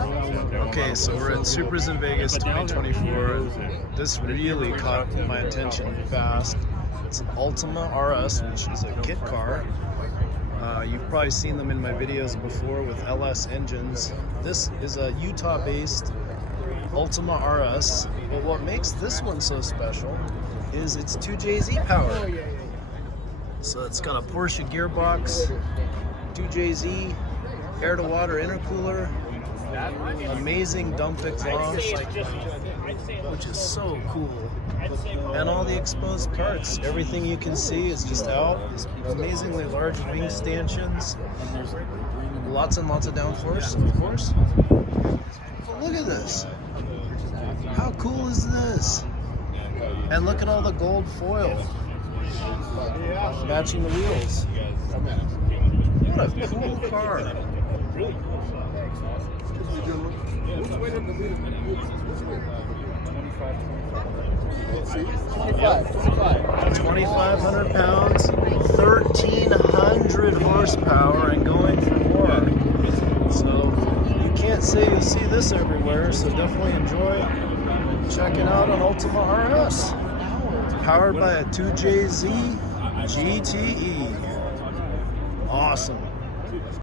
Okay, so we're at Supers in Vegas 2024. This really caught my attention fast. It's an Ultima RS, which is a kit car. You've probably seen them in my videos before with LS engines. This is a Utah-based Ultima RS, but what makes this one so special is it's 2JZ power. So it's got a Porsche gearbox, 2JZ, air-to-water intercooler, amazing dump exhaust, which is so cool, and all the exposed parts. Everything you can see is just out. Amazingly large wing stanchions, lots and lots of downforce, of course. But look at this. How cool is this? And look at all the gold foil matching the wheels. What a cool car. 2,500 pounds, 1,300 horsepower, and going for more. So you can't say you see this everywhere, so definitely enjoy checking out an Ultima RS. Powered by a 2JZ-GTE. Awesome.